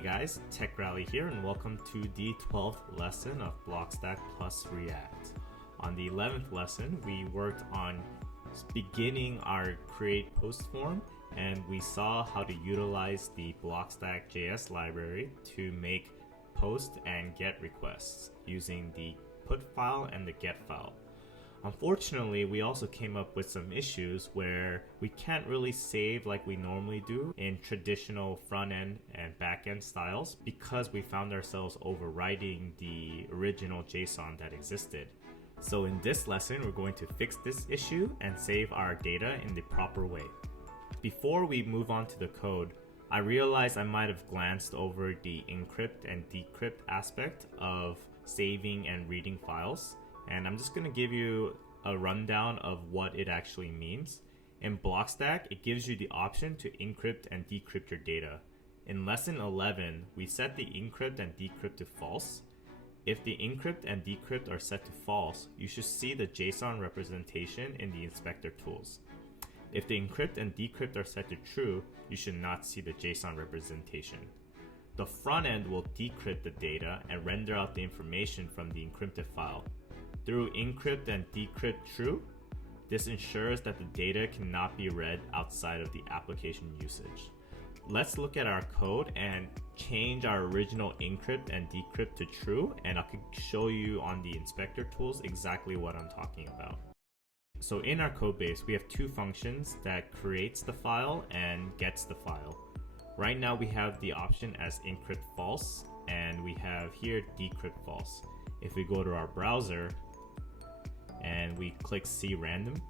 Hey guys, Tech Rally here and welcome to the 12th lesson of Blockstack plus React. On the 11th lesson, we worked on beginning our create post form and we saw how to utilize the Blockstack.js library to make post and get requests using the put file and the get file. Unfortunately, we also came up with some issues where we can't really save like we normally do in traditional front-end and back-end styles because we found ourselves overwriting the original JSON that existed. So in this lesson, we're going to fix this issue and save our data in the proper way. Before we move on to the code, I realized I might have glanced over the encrypt and decrypt aspect of saving and reading files. And I'm just going to give you a rundown of what it actually means. In Blockstack, it gives you the option to encrypt and decrypt your data. In lesson 11, we set the encrypt and decrypt to false. If the encrypt and decrypt are set to false, you should see the JSON representation in the inspector tools. If the encrypt and decrypt are set to true, you should not see the JSON representation. The front end will decrypt the data and render out the information from the encrypted file. Through encrypt and decrypt true, this ensures that the data cannot be read outside of the application usage. Let's look at our code and change our original encrypt and decrypt to true, and I can show you on the inspector tools exactly what I'm talking about. So in our code base, we have two functions that creates the file and gets the file. Right now we have the option as encrypt false, and we have here decrypt false. If we go to our browser and we click see random,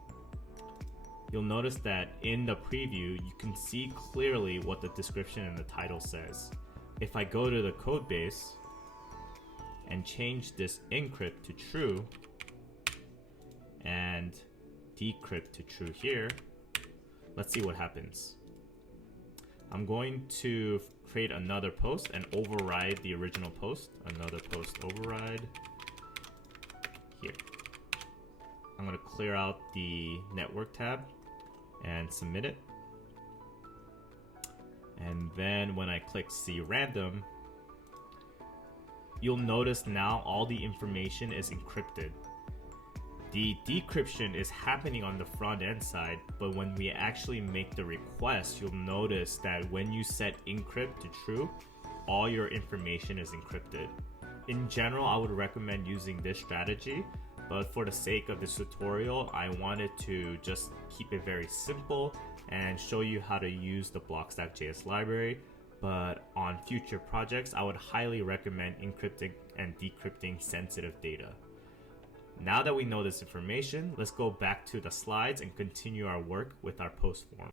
you'll notice that in the preview you can see clearly what the description and the title says. If I go to the code base and change this encrypt to true and decrypt to true here, let's see what happens. I'm going to create another post and override the original post. Another post override here. I'm going to clear out the network tab and submit it. And then when I click see random, you'll notice now all the information is encrypted. The decryption is happening on the front end side, but when we actually make the request, you'll notice that when you set encrypt to true, all your information is encrypted. In general, I would recommend using this strategy, but for the sake of this tutorial, I wanted to just keep it very simple and show you how to use the Blockstack.js library. But on future projects, I would highly recommend encrypting and decrypting sensitive data. Now that we know this information, let's go back to the slides and continue our work with our post form.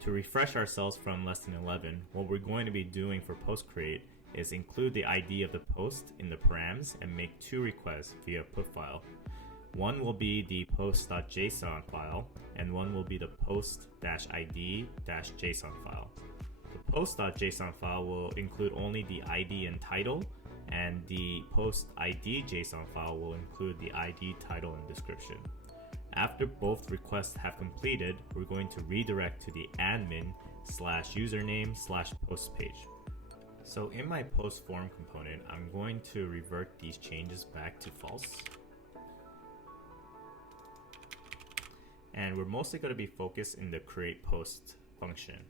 To refresh ourselves from lesson 11, what we're going to be doing for post create is include the ID of the post in the params and make two requests via put file. One will be the post.json file and one will be the post-id-json file. The post.json file will include only the ID and title, and the post ID JSON file will include the ID, title, and description. After both requests have completed, we're going to redirect to the admin/username/post page. So in my post form component, I'm going to revert these changes back to false. And we're mostly going to be focused in the create post function.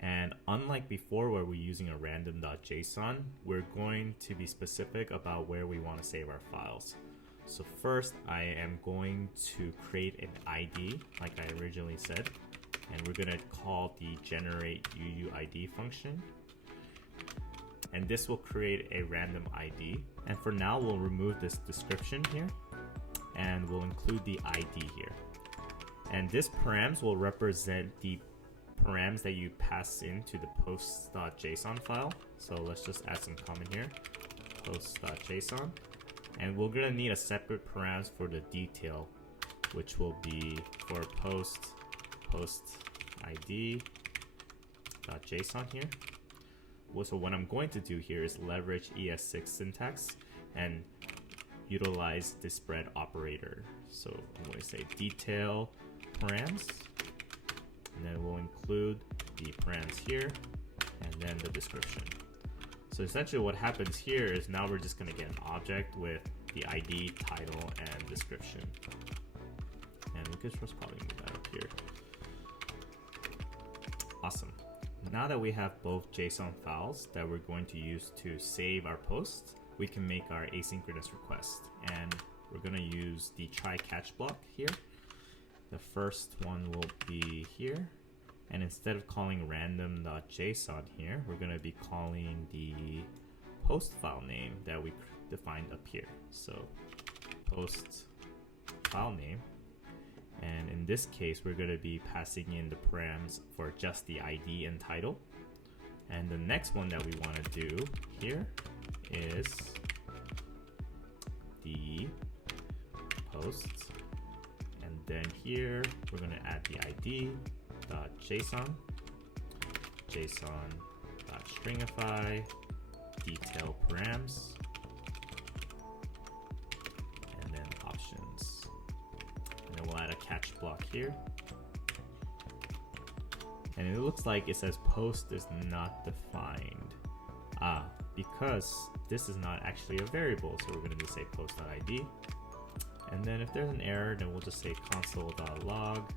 And unlike before where we're using a random.json, we're going to be specific about where we want to save our files. So first, I am going to create an ID like I originally said, and we're going to call the generate UUID function. And this will create a random ID. And for now, we'll remove this description here and we'll include the ID here. And this params will represent the params that you pass into the post.json file. So let's just add some comment here, post.json. And we're gonna need a separate params for the detail, which will be for post id.json here. So what I'm going to do here is leverage ES6 syntax and utilize the spread operator. So I'm going to say detail params, and then we'll include the params here and then the description. So essentially what happens here is now we're just going to get an object with the ID, title, and description. And we could just probably move that up here. Awesome. Now that we have both JSON files that we're going to use to save our posts, we can make our asynchronous request. And we're going to use the try catch block here. The first one will be here. And instead of calling random.json here, we're going to be calling the post file name that we defined up here. So post file name. And in this case, we're going to be passing in the params for just the ID and title. And the next one that we want to do here is the post. And then here, we're going to add the ID.json, json.stringify, detail params, and then options. And then we'll add a catch block here. And it looks like it says post is not defined. Because this is not actually a variable, so we're going to just say post.id. And then if there's an error, then we'll just say console.log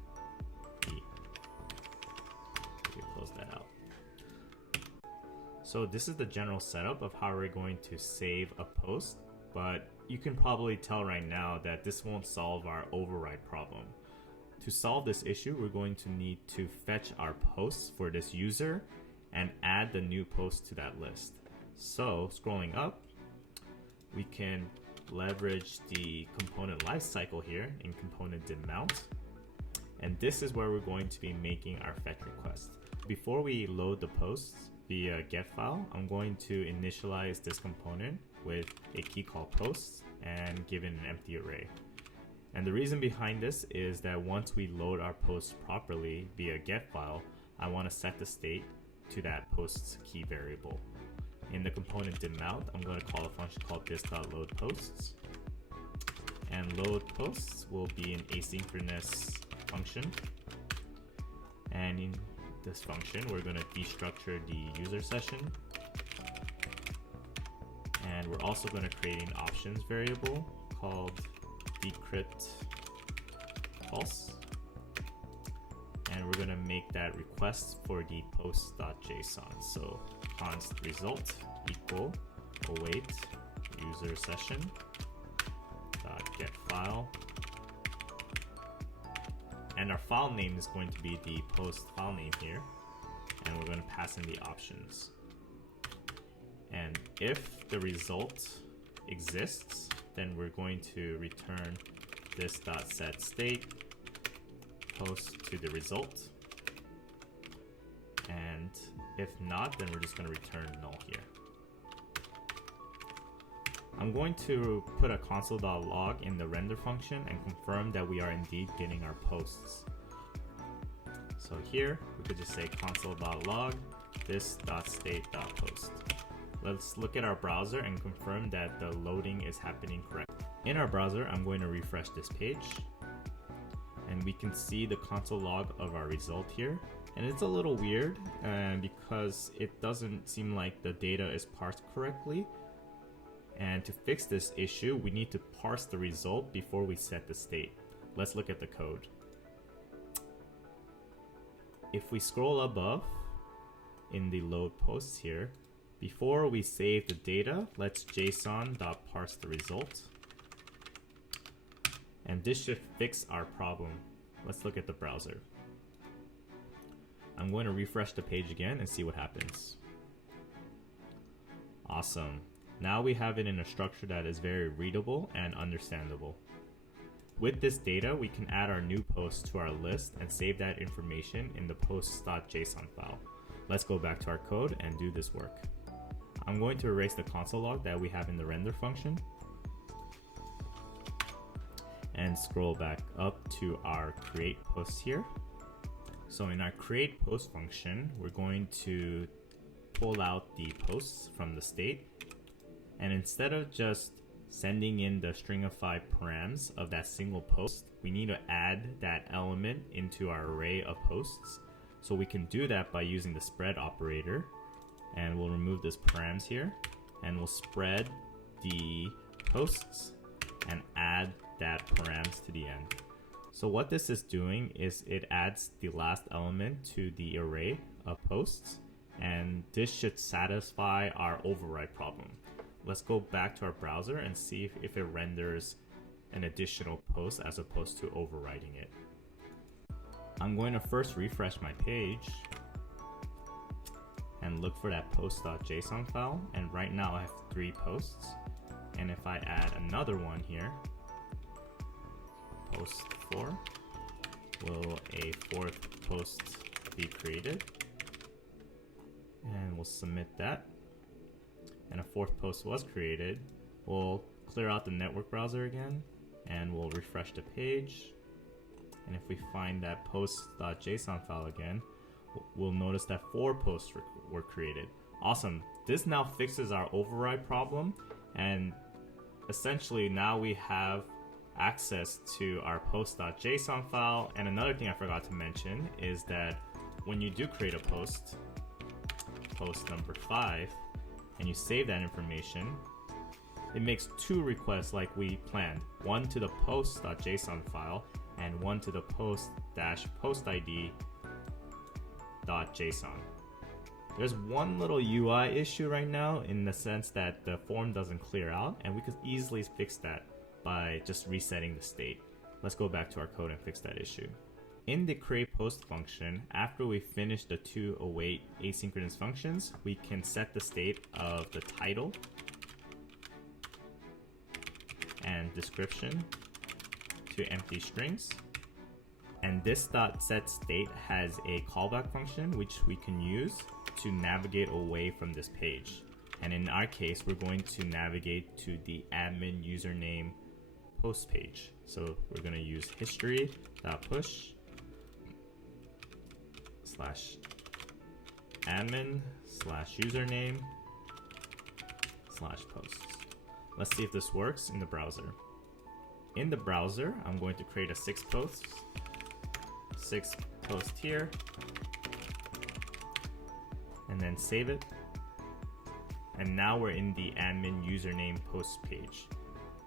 e. We can close that out. So this is the general setup of how we're going to save a post, but you can probably tell right now that this won't solve our override problem. To solve this issue, we're going to need to fetch our posts for this user and add the new post to that list. So scrolling up, we can leverage the component lifecycle here in component mount, and this is where we're going to be making our fetch request. Before we load the posts via get file, I'm going to initialize this component with a key called posts and give it an empty array. And the reason behind this is that once we load our posts properly via get file, I want to set the state to that posts key variable. In the component mount, I'm going to call a function called this.loadPosts. And load posts will be an asynchronous function. And in this function, we're going to destructure the user session. And we're also going to create an options variable called decrypt false. And we're going to make that request for the post.json. So const result equal await user session dot get file, and our file name is going to be the post file name here, and we're going to pass in the options. And if the result exists, then we're going to return this dot set state post to the result, and if not, then we're just going to return null here. I'm going to put a console.log in the render function and confirm that we are indeed getting our posts. So here we could just say console.log this.state.post. Let's look at our browser and confirm that the loading is happening correctly. In our browser, I'm going to refresh this page, and we can see the console log of our result here. And it's a little weird because it doesn't seem like the data is parsed correctly. And to fix this issue, we need to parse the result before we set the state. Let's look at the code. If we scroll above in the load posts here, before we save the data, let's json.parse the result. And this should fix our problem. Let's look at the browser. I'm going to refresh the page again and see what happens. Awesome. Now we have it in a structure that is very readable and understandable. With this data, we can add our new post to our list and save that information in the posts.json file. Let's go back to our code and do this work. I'm going to erase the console log that we have in the render function and scroll back up to our create posts here. So in our create post function, we're going to pull out the posts from the state. And instead of just sending in the stringify params of that single post, we need to add that element into our array of posts. So we can do that by using the spread operator. and we'll remove this params here, and we'll spread the posts and add that params to the end. So what this is doing is it adds the last element to the array of posts, and this should satisfy our override problem. Let's go back to our browser and see if it renders an additional post as opposed to overriding it. I'm going to first refresh my page and look for that post.json file, and right now I have 3 posts, and if I add another one here, post 4, will a 4th post be created? And we'll submit that, and a 4th post was created. We'll clear out the network browser again, and we'll refresh the page, and if we find that post.json file again, we'll notice that 4 posts were created. Awesome. This now fixes our override problem, and essentially now we have access to our post.json file. And another thing I forgot to mention is that when you do create a post number 5, and you save that information, it makes 2 requests like we planned, one to the post.json file and one to the post-postid.json. There's one little UI issue right now in the sense that the form doesn't clear out, and we could easily fix that by just resetting the state. Let's go back to our code and fix that issue. In the create post function, after we finish the 2 await asynchronous functions, we can set the state of the title and description to empty strings. And this .set state has a callback function which we can use to navigate away from this page. And in our case, we're going to navigate to the admin username post page. So we're going to use history.push /admin/username/posts. Let's see if this works in the browser. In the browser, I'm going to create a 6 post here, and then save it. And now we're in the admin username post page.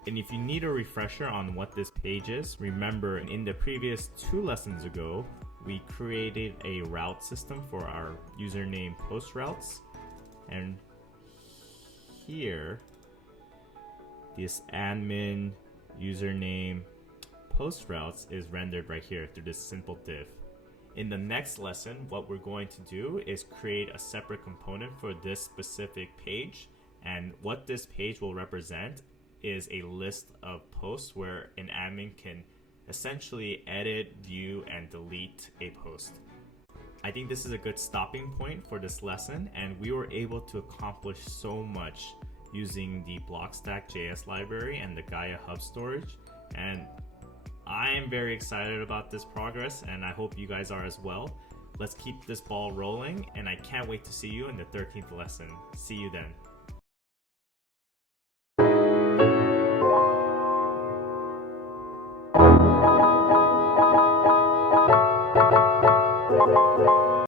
And if you need a refresher on what this page is, remember in the previous 2 lessons ago, we created a route system for our username post routes. And here, this admin username post routes is rendered right here through this simple div. In the next lesson, what we're going to do is create a separate component for this specific page. And what this page will represent is a list of posts where an admin can essentially edit, view, and delete a post. I think this is a good stopping point for this lesson, and we were able to accomplish so much using the Blockstack JS library and the Gaia hub storage. And I am very excited about this progress, and I hope you guys are as well. Let's keep this ball rolling, and I can't wait to see you in the 13th lesson. See you then.